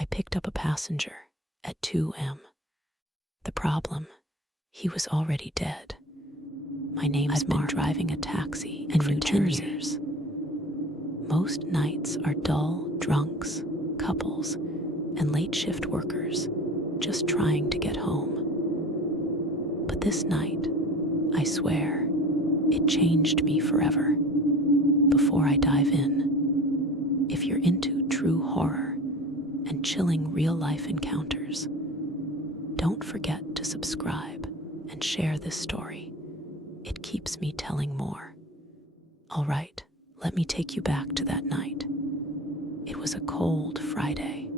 I picked up a passenger at 2 a.m. The problem, he was already dead. My name's Mark. I've been driving a taxi and for 10 years. Most nights are dull drunks, couples, and late shift workers just trying to get home. But this night, I swear, it changed me forever. Before I dive in, if you're into true horror and chilling real-life encounters, don't forget to subscribe and share this story. It keeps me telling more. All right, let me take you back to that night. It was a cold Friday.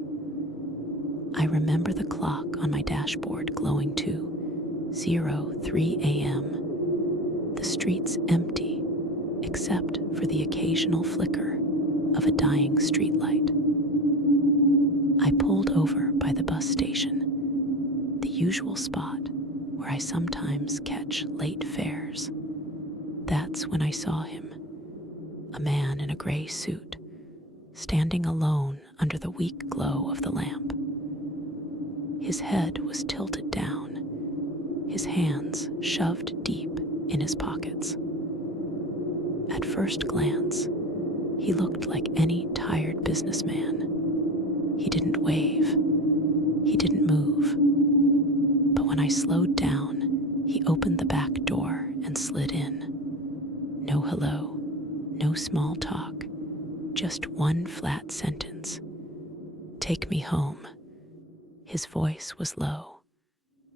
I remember the clock on my dashboard glowing to 03 a.m. The streets empty, except for the occasional flicker of a dying streetlight. I pulled over by the bus station, the usual spot where I sometimes catch late fares. That's when I saw him, a man in a gray suit, standing alone under the weak glow of the lamp. His head was tilted down, his hands shoved deep in his pockets. At first glance, he looked like any tired businessman. He didn't wave, he didn't move. But when I slowed down, he opened the back door and slid in. No hello, no small talk, just one flat sentence. "Take me home." His voice was low,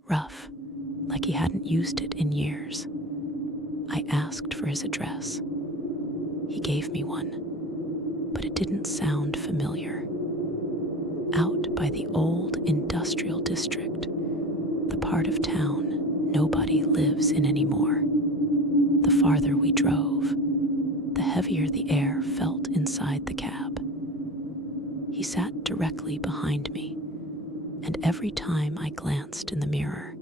rough, like he hadn't used it in years. I asked for his address. He gave me one, but it didn't sound familiar. Out by the old industrial district, the part of town nobody lives in anymore. The farther we drove, the heavier the air felt inside the cab. He sat directly behind me, and every time I glanced in the mirror,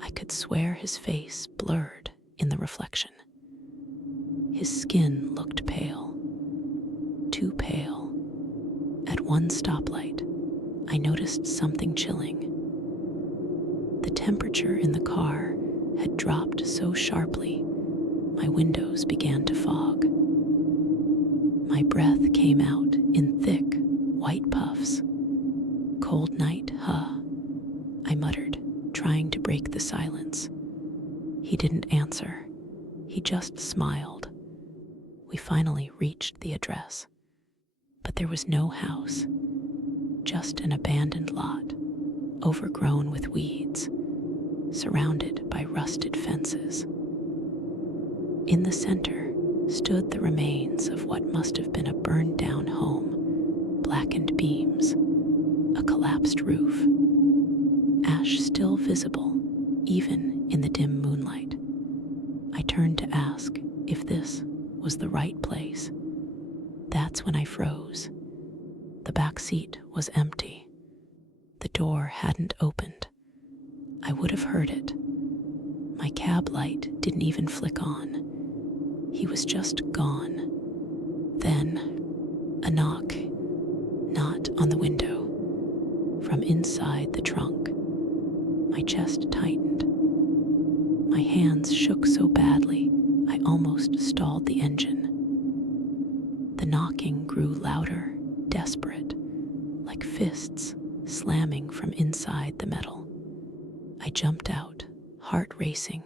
I could swear his face blurred in the reflection. His skin looked pale, too pale. At one stoplight, I noticed something chilling. The temperature in the car had dropped so sharply, my windows began to fog. My breath came out in thick, white puffs. "Cold night, huh?" I muttered, trying to break the silence. He didn't answer. He just smiled. We finally reached the address. But there was no house, just an abandoned lot, overgrown with weeds, surrounded by rusted fences. In the center stood the remains of what must have been a burned-down home, blackened beams, a collapsed roof, ash still visible even in the dim moonlight. I turned to ask if this was the right place. That's when I froze. The back seat was empty. The door hadn't opened. I would have heard it. My cab light didn't even flick on. He was just gone. Then, a knock, not on the window, from inside the trunk. My chest tightened. My hands shook so badly, I almost stalled the engine. The knocking grew louder, desperate, like fists slamming from inside the metal. I jumped out, heart racing,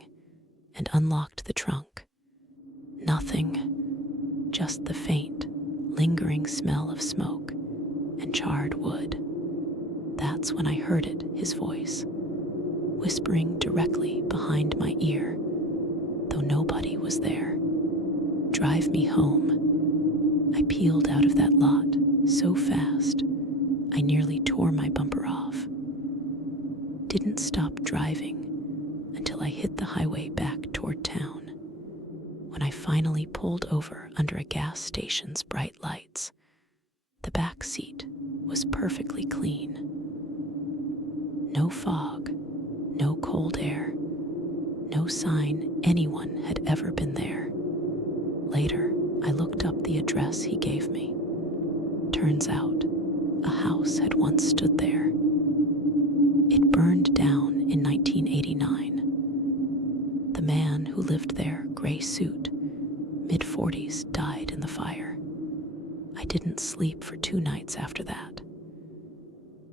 and unlocked the trunk. Nothing, just the faint, lingering smell of smoke and charred wood. That's when I heard it, his voice, whispering directly behind my ear, though nobody was there. "Drive me home." I peeled out of that lot so fast, I nearly tore my bumper off. Didn't stop driving until I hit the highway back toward town. When I finally pulled over under a gas station's bright lights, the back seat was perfectly clean. No fog, no cold air, no sign anyone had ever been there. Later, I looked up the address he gave me. Turns out, A house had once stood there. It burned down in 1989. The man who lived there, gray suit, mid-40s, died in the fire. I didn't sleep for 2 nights after that.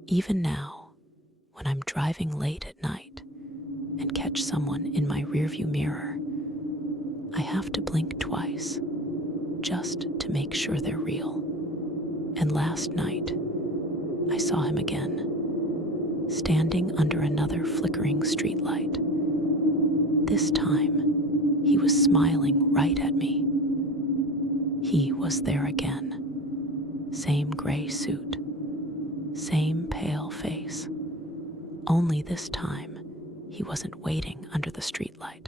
Even now, when I'm driving late at night and catch someone in my rearview mirror, I have to blink twice just to make sure they're real. And last night, I saw him again, standing under another flickering streetlight. This time, he was smiling right at me. He was there again. Same gray suit, same pale face. Only this time, he wasn't waiting under the streetlight.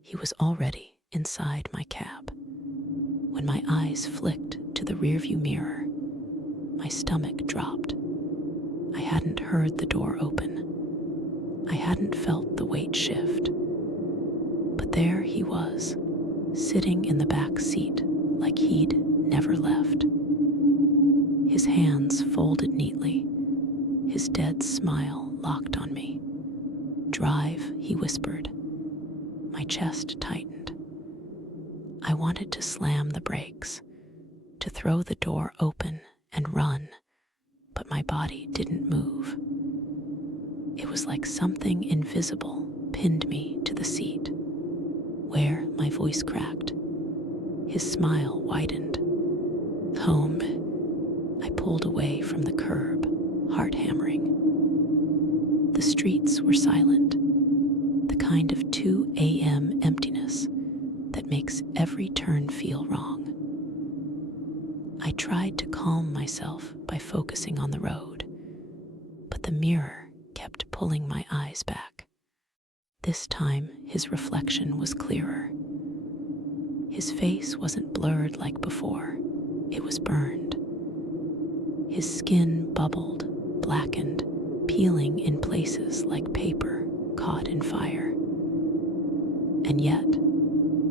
He was already inside my cab. When my eyes flicked to the rearview mirror, my stomach dropped. I hadn't heard the door open. I hadn't felt the weight shift. But there he was, sitting in the back seat like he'd never left. His hands folded neatly, his dead smile locked on me. "Drive," he whispered. My chest tightened. I wanted to slam the brakes, to throw the door open and run, but my body didn't move. It was like something invisible pinned me to the seat. Where my voice cracked, his smile widened. "Home." I pulled away from the curb, heart hammering. The streets were silent, the kind of 2 a.m. emptiness that makes every turn feel wrong. I tried to calm myself by focusing on the road, but the mirror kept pulling my eyes back. This time, his reflection was clearer. His face wasn't blurred like before, it was burned. His skin bubbled, blackened, peeling in places like paper caught in fire. And yet,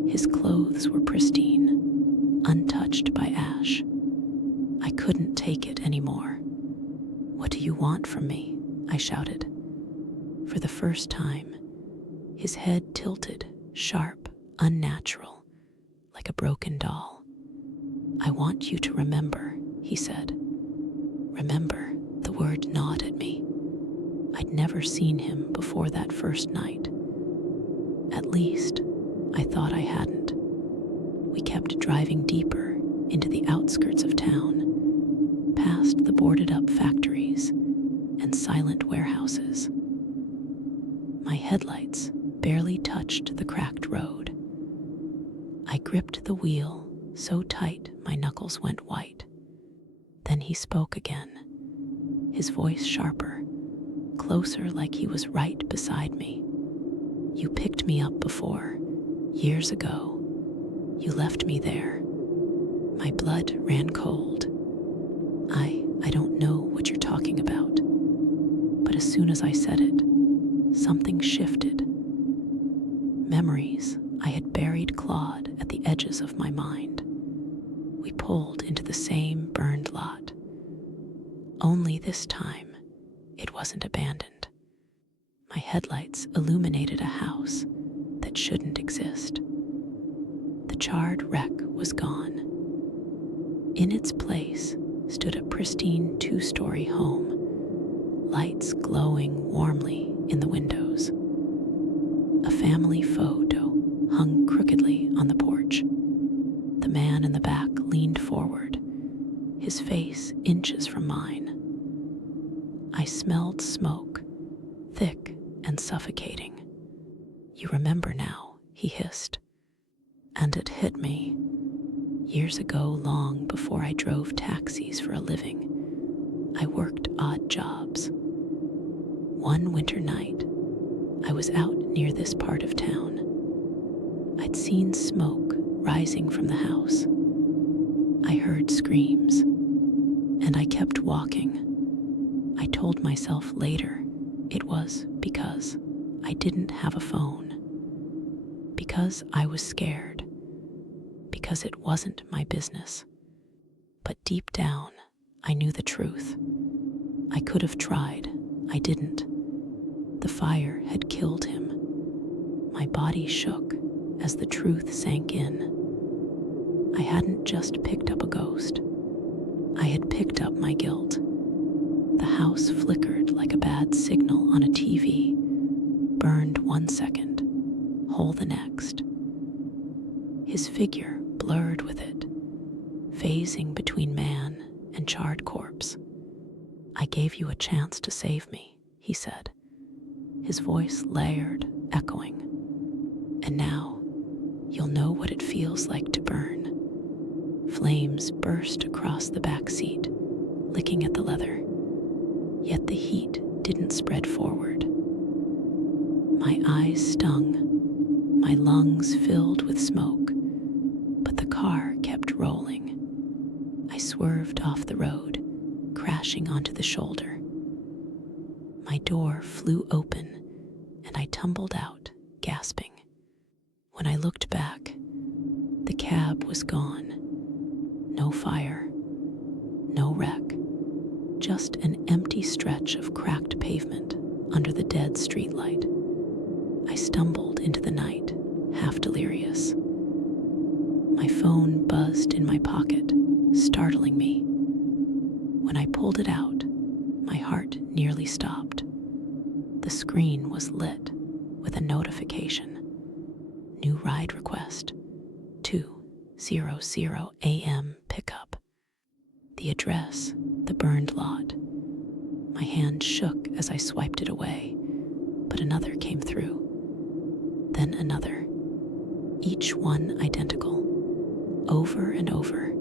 his clothes were pristine, untouched by ash. I couldn't take it anymore. "What do you want from me?" I shouted. For the first time, his head tilted, sharp, unnatural, like a broken doll. "I want you to remember," he said. Remember, the word gnawed at me. I'd never seen him before that first night. At least, I thought I hadn't. We kept driving deeper into the outskirts of town, past the boarded-up factories and silent warehouses. My headlights barely touched the cracked road. I gripped the wheel so tight my knuckles went white. Then he spoke again, his voice sharper, closer, like he was right beside me. "You picked me up before, years ago. You left me there." My blood ran cold. I don't know what you're talking about." But as soon as I said it, something shifted. Memories I had buried clawed at the edges of my mind. We pulled into the same burned lot. Only this time, it wasn't abandoned. My headlights illuminated a house that shouldn't exist. The charred wreck was gone. In its place stood a pristine 2-story home, lights glowing warmly in the windows. A family photo hung crookedly on the porch. The man in the back leaned forward, his face inches from mine. I smelled smoke, thick and suffocating. "You remember now," he hissed. And it hit me. Years ago, long before I drove taxis for a living, I worked odd jobs. One winter night, I was out near this part of town. I'd seen smoke rising from the house. I heard screams, and I kept walking. I told myself later it was because I didn't have a phone, because I was scared, because it wasn't my business. But deep down, I knew the truth. I could have tried. I didn't. The fire had killed him. My body shook as the truth sank in. I hadn't just picked up a ghost. I had picked up my guilt. The house flickered like a bad signal on a TV, burned 1 second, whole the next. His figure blurred with it, phasing between man and charred corpse. I gave you a chance to save me, he said, his voice layered, echoing. And now, you'll know what it feels like to burn. Flames burst across the back seat, licking at the leather. Yet the heat didn't spread forward. My eyes stung, my lungs filled with smoke, but the car kept rolling. I swerved off the road, crashing onto the shoulder. My door flew open, and I tumbled out, gasping. When I looked back, the cab was gone. No fire, no wreck, just an empty stretch of cracked pavement under the dead streetlight. I stumbled into the night, half delirious. My phone buzzed in my pocket, startling me. When I pulled it out, my heart nearly stopped. The screen was lit with a notification. New ride request, 2:00 a.m. pickup. The address, the burned lot. My hand shook as I swiped it away, but another came through. Then another, each one identical, over and over.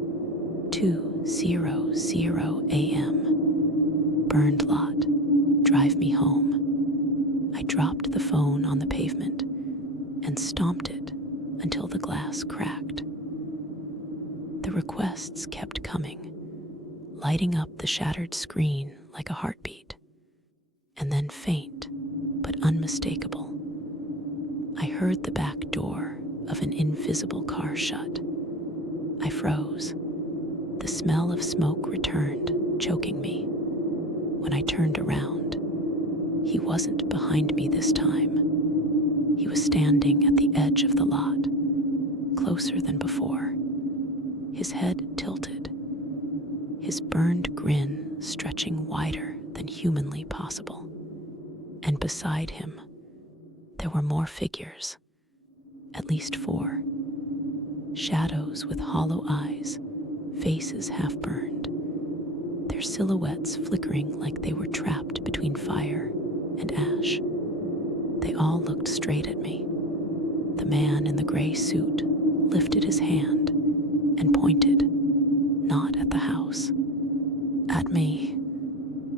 2:00 a.m. Burned lot, drive me home. I dropped the phone on the pavement and stomped it until the glass cracked. The requests kept coming, lighting up the shattered screen like a heartbeat, and then faint but unmistakable. I heard the back door of an invisible car shut. I froze. The smell of smoke returned, choking me. When I turned around, he wasn't behind me this time. He was standing at the edge of the lot, closer than before, his head tilted, his burned grin stretching wider than humanly possible. And beside him, there were more figures, at least 4. Shadows with hollow eyes, faces half burned, their silhouettes flickering like they were trapped between fire and ash. They all looked straight at me. The man in the gray suit lifted his hand and pointed, not at the house, at me.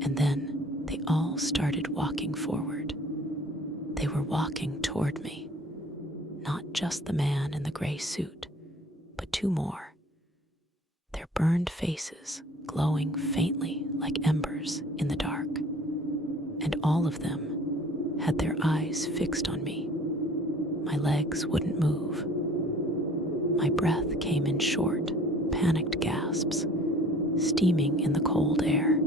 And then they all started walking forward. They were walking toward me. Not just the man in the gray suit, but 2 more. Their burned faces glowing faintly like embers in the dark. And all of them had their eyes fixed on me. My legs wouldn't move. My breath came in short, panicked gasps, steaming in the cold air.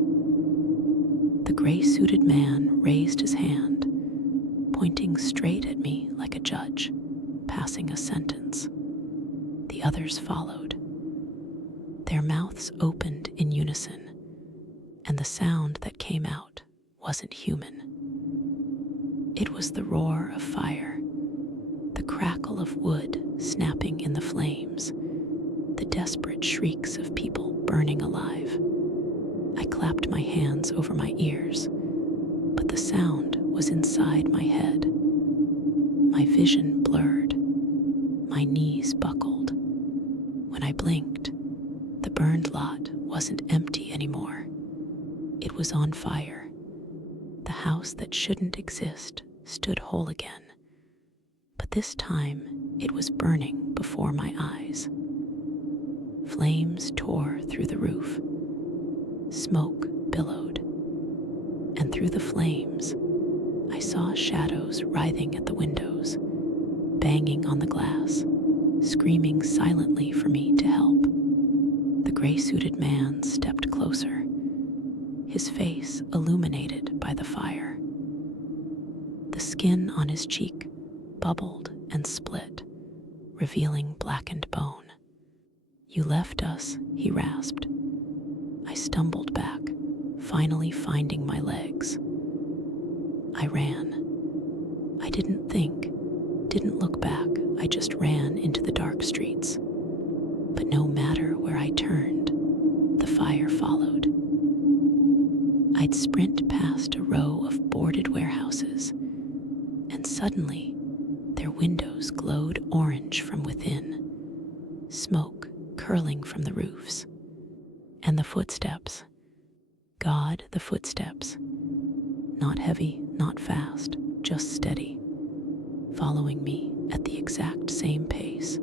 The gray-suited man raised his hand, pointing straight at me like a judge, passing a sentence. The others followed. Their mouths opened in unison, and the sound that came out wasn't human. It was the roar of fire, the crackle of wood snapping in the flames, the desperate shrieks of people burning alive. I clapped my hands over my ears, but the sound was inside my head. My vision blurred, my knees buckled. When I blinked, the burned lot wasn't empty anymore. It was on fire. The house that shouldn't exist stood whole again, but this time it was burning before my eyes. Flames tore through the roof. Smoke billowed, and through the flames, I saw shadows writhing at the windows, banging on the glass, screaming silently for me to help. The gray-suited man stepped closer, his face illuminated by the fire. The skin on his cheek bubbled and split, revealing blackened bone. "You left us," he rasped. I stumbled back, finally finding my legs. I ran. I didn't think, didn't look back. I just ran into the dark streets. But no matter where I turned, the fire followed. I'd sprint past a row of boarded warehouses, and suddenly their windows glowed orange from within, smoke curling from the roofs. And the footsteps. God, the footsteps. Not heavy, not fast, just steady, following me at the exact same pace,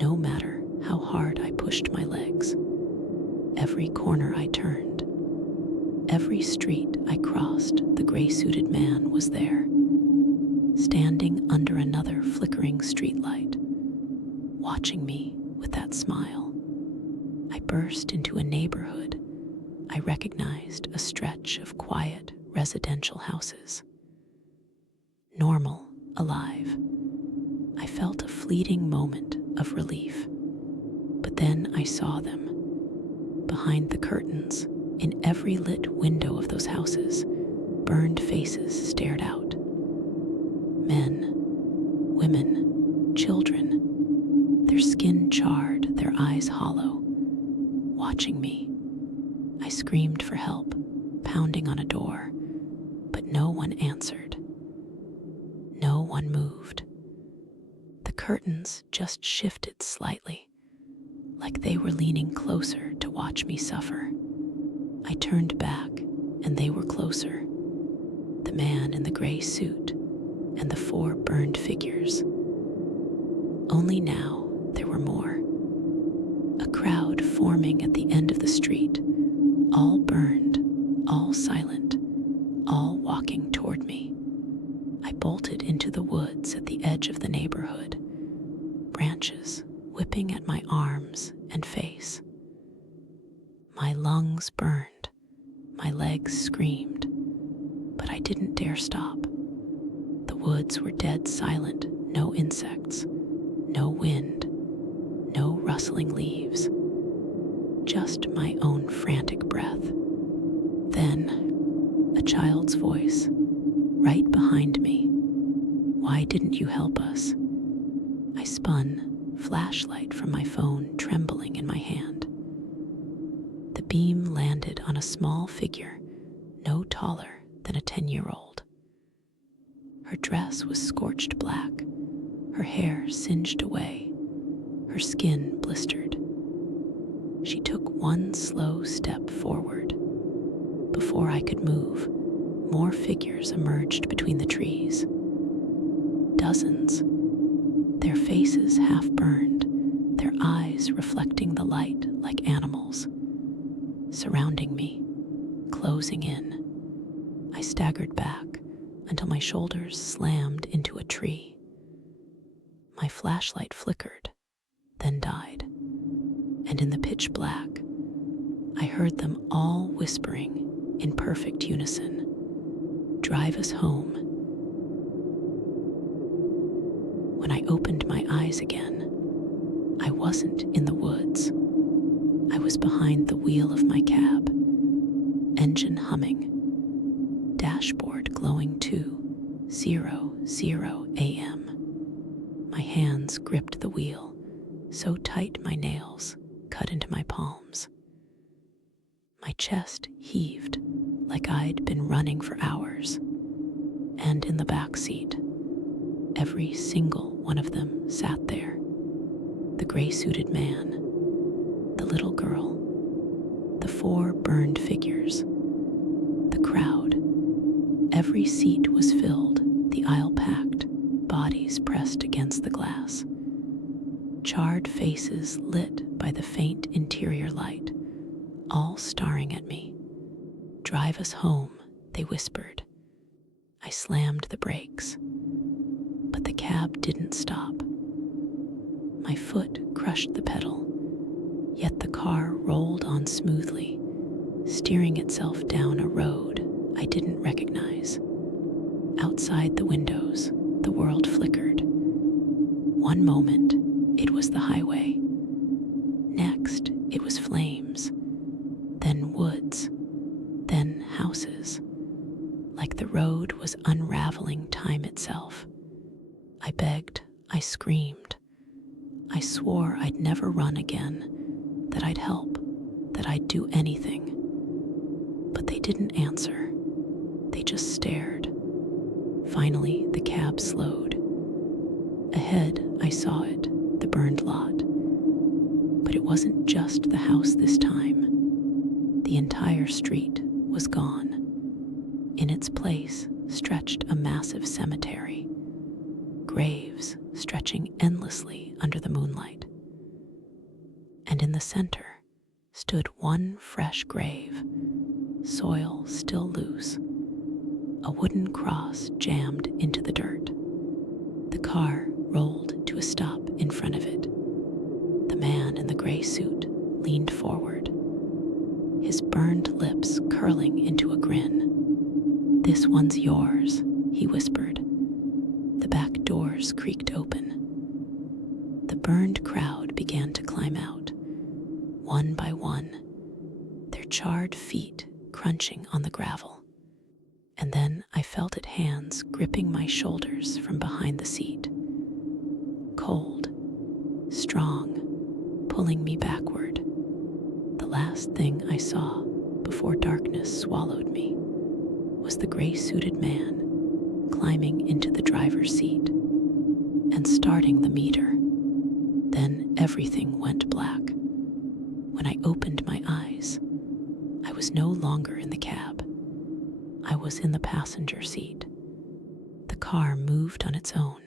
no matter how hard I pushed my legs. Every corner I turned, every street I crossed, the gray-suited man was there, standing under another flickering streetlight, watching me with that smile. I burst into a neighborhood I recognized, a stretch of quiet residential houses. Normal, alive. I felt a fleeting moment of relief. But then I saw them. Behind the curtains, in every lit window of those houses, burned faces stared out. Men, women, children, their skin charred, their eyes hollow, watching me. I screamed for help, pounding on a door, but no one answered. No one moved. The curtains just shifted slightly, like they were leaning closer to watch me suffer. I turned back, and they were closer. The man in the gray suit and the 4 burned figures. Only now there were more. A crowd forming at the end of the street, all burned, all silent, all walking toward me. I bolted into the woods at the edge of the neighborhood, branches whipping at my arms and face. My lungs burned, my legs screamed, but I didn't dare stop. The woods were dead silent, no insects, no wind, no rustling leaves, just my own frantic breath. Then, a child's voice, right behind me. "Why didn't you help us?" I spun, flashlight from my phone trembling in my hand. The beam landed on a small figure, no taller than a 10-year-old. Her dress was scorched black, her hair singed away, her skin blistered. She took one slow step forward. Before I could move, more figures emerged between the trees. Dozens, their faces half burned, their eyes reflecting the light like animals. Surrounding me, closing in. I staggered back until my shoulders slammed into a tree. My flashlight flickered, then died, and in the pitch black, I heard them all whispering in perfect unison, "Drive us home." When I opened my eyes again, I wasn't in the woods. I was behind the wheel of my cab, engine humming, dashboard glowing 2:00 a.m. My hands gripped the wheel, so tight my nails cut into my palms. My chest heaved like I'd been running for hours. And in the back seat, every single one of them sat there. The gray-suited man, the little girl, the 4 burned figures, the crowd. Every seat was filled, the aisle packed, bodies pressed against the glass. Charred faces lit by the faint interior light, all staring at me. "Drive us home," they whispered. I slammed the brakes, but the cab didn't stop. My foot crushed the pedal, yet the car rolled on smoothly, steering itself down a road I didn't recognize. Outside the windows, the world flickered. One moment, it was the highway. Next, it was flames. Then woods. Then houses. Like the road was unraveling time itself. I begged, I screamed. I swore I'd never run again, that I'd help, that I'd do anything. But they didn't answer. They just stared. Finally, the cab slowed. Ahead, I saw it, the burned lot. But it wasn't just the house this time. The entire street was gone. In its place stretched a massive cemetery, graves stretching endlessly under the moonlight. And in the center stood one fresh grave, soil still loose, a wooden cross jammed into the dirt. The car rolled to a stop in front of it. The man in the gray suit leaned forward, his burned lips curling into a grin. "This one's yours," he whispered. The back doors creaked open. The burned crowd began to climb out, one by one, their charred feet crunching on the gravel. And then I felt its hands gripping my shoulders from behind the seat. Cold, strong, pulling me backward. The last thing I saw before darkness swallowed me was the gray-suited man climbing into the driver's seat and starting the meter. Then everything went black. When I opened my eyes, I was no longer in the cab. I was in the passenger seat. The car moved on its own,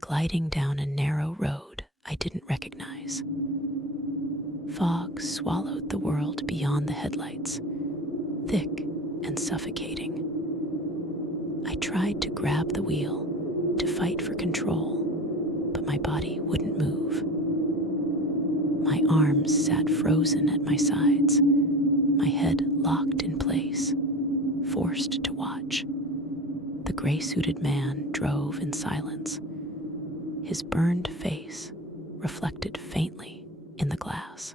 gliding down a narrow road I didn't recognize. Fog swallowed the world beyond the headlights, thick and suffocating. I tried to grab the wheel, to fight for control, but my body wouldn't move. My arms sat frozen at my sides, my head locked in place, forced to watch. The gray-suited man drove in silence, his burned face reflected faintly in the glass.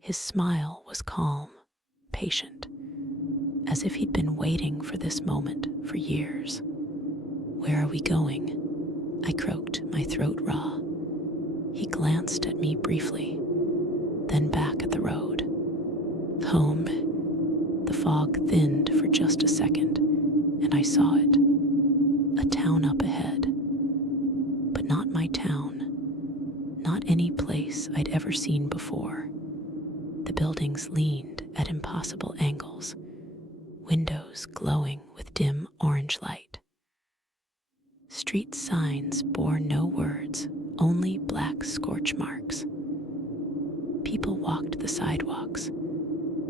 His smile was calm, patient, as if he'd been waiting for this moment for years. "Where are we going?" I croaked, my throat raw. He glanced at me briefly, then back at the road. "Home." The fog thinned for just a second, and I saw it. A town up ahead. But not my town. Not any place I'd ever seen before. The buildings leaned at impossible angles, windows glowing with dim orange light. Street signs bore no words, only black scorch marks. People walked the sidewalks,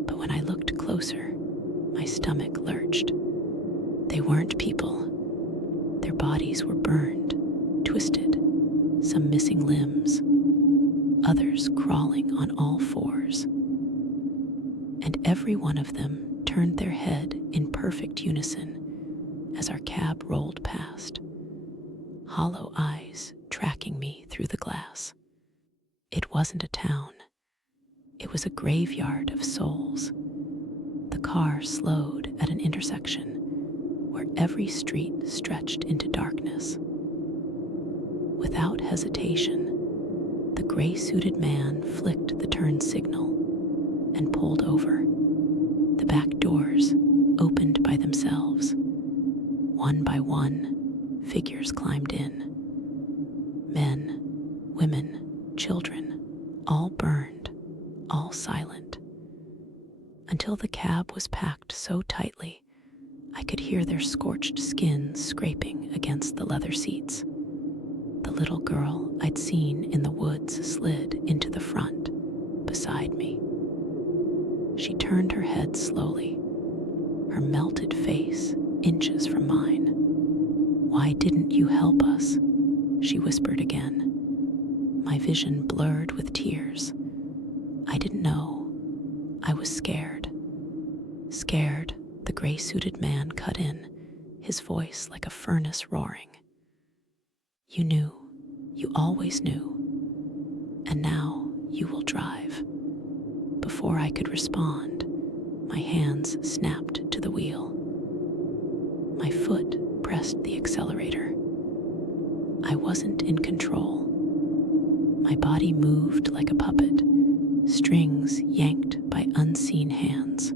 but when I looked closer, my stomach lurched. They weren't people. Their bodies were burned, twisted, some missing limbs, others crawling on all fours. And every one of them turned their head in perfect unison as our cab rolled past, hollow eyes tracking me through the glass. It wasn't a town. It was a graveyard of souls. The car slowed at an intersection where every street stretched into darkness. Without hesitation, the gray-suited man flicked the turn signal and pulled over. The back doors opened by themselves. One by one, figures climbed in. Men, women, children, all burned, all silent. Until the cab was packed so tightly, I could hear their scorched skins scraping against the leather seats. The little girl I'd seen in the woods slid into the front, beside me. She turned her head slowly, her melted face inches from mine. "Why didn't you help us?" she whispered again. My vision blurred with tears. I didn't know. I was was scared. Scared, the gray-suited man cut in, his voice like a furnace roaring. You knew, you always knew, and now you will drive. Before I could respond, my hands snapped to the wheel. My foot pressed the accelerator. I wasn't in control. My body moved like a puppet, strings yanked by unseen hands.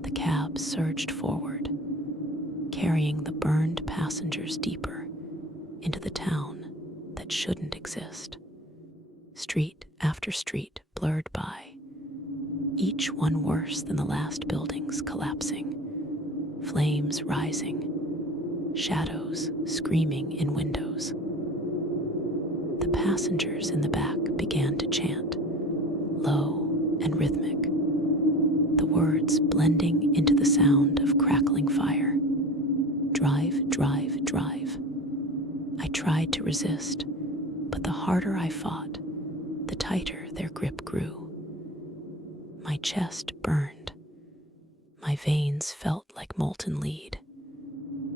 The cab surged forward, carrying the burned passengers deeper into the town that shouldn't exist. Street after street blurred by, each one worse than the last buildings collapsing, flames rising, shadows screaming in windows. The passengers in the back began to chant, low and rhythmic, the words blending into the sound of crackling fire. Drive, drive, drive. I tried to resist, but the harder I fought, the tighter their grip grew. My chest burned. My veins felt like molten lead.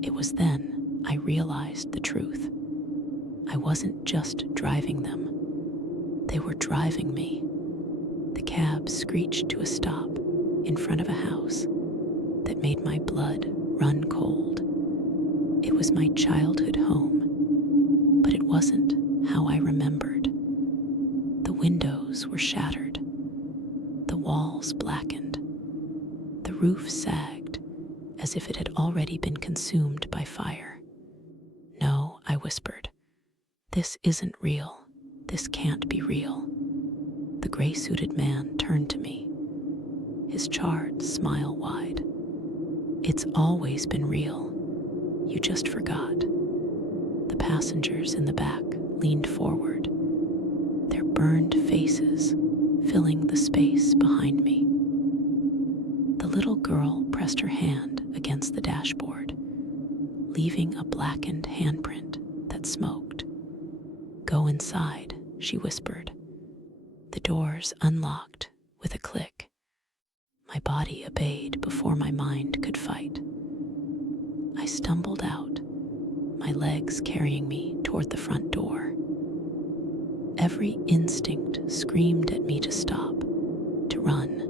It was then I realized the truth. I wasn't just driving them. They were driving me. The cab screeched to a stop in front of a house that made my blood run cold. It was my childhood home, but it wasn't how I remembered. The windows were shattered. The walls blackened. The roof sagged as if it had already been consumed by fire. No, I whispered. This isn't real. This can't be real. The gray-suited man turned to me, his charred smile wide. It's always been real. You just forgot. The passengers in the back leaned forward, their burned faces filling the space behind me. The little girl pressed her hand against the dashboard, leaving a blackened handprint that smoked. Go inside, she whispered. The doors unlocked with a click. My body obeyed before my mind could fight. I stumbled out, my legs carrying me toward the front door. Every instinct screamed at me to stop, to run,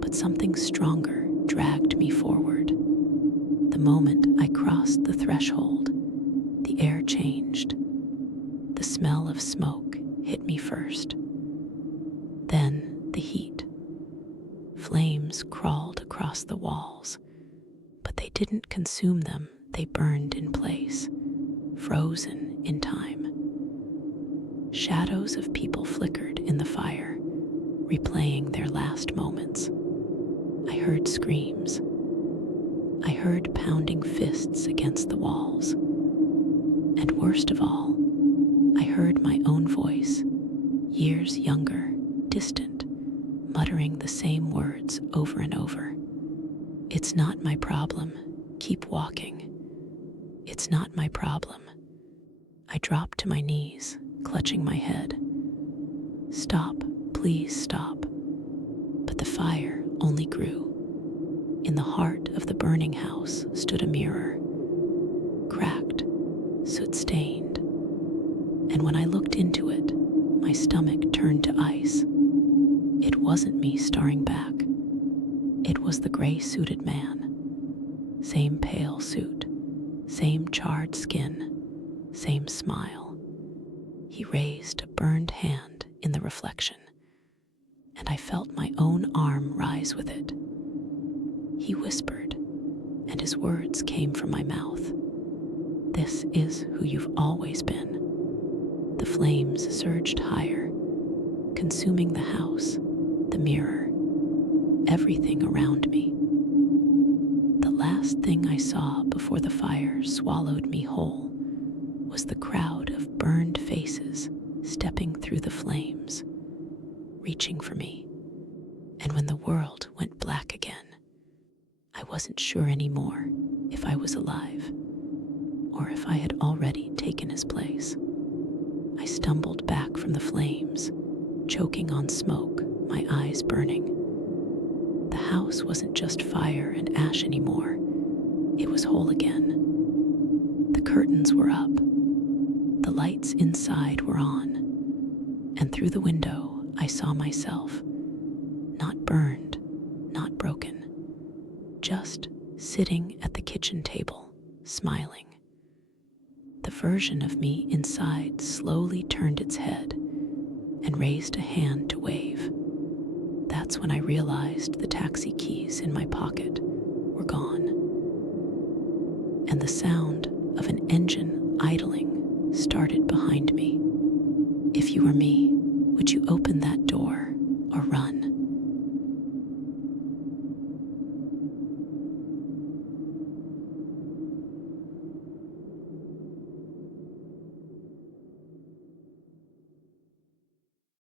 but something stronger dragged me forward. The moment I crossed the threshold, the air changed. The smell of smoke hit me first. Then the heat. Flames crawled across the walls, but they didn't consume them, they burned in place, frozen in time. Shadows of people flickered in the fire, replaying their last moments. I heard screams. I heard pounding fists against the walls. And worst of all, I heard my own voice, years younger, distant, muttering the same words over and over. It's not my problem. Keep walking. It's not my problem. I dropped to my knees, clutching my head. Stop, please stop. But the fire only grew. In the heart of the burning house stood a mirror, cracked, soot-stained. And when I looked into it, my stomach turned to ice. It wasn't me staring back. It was the gray-suited man. Same pale suit, same charred skin, same smile. He raised a burned hand in the reflection, and I felt my own arm rise with it. He whispered, and his words came from my mouth. This is who you've always been. The flames surged higher, consuming the house, the mirror, everything around me. The last thing I saw before the fire swallowed me whole was the crowd of burned faces stepping through the flames, reaching for me. And when the world went black again, I wasn't sure anymore if I was alive or if I had already taken his place. I stumbled back from the flames, choking on smoke, my eyes burning. house wasn't just fire and ash anymore. It was whole again. The curtains were up. The lights inside were on. And through the window, I saw myself. Not burned, not broken. Just sitting at the kitchen table, smiling. The version of me inside slowly turned its head and raised a hand to wave. That's when I realized the taxi keys in my pocket were gone. And the sound of an engine idling started behind me. If you were me, would you open that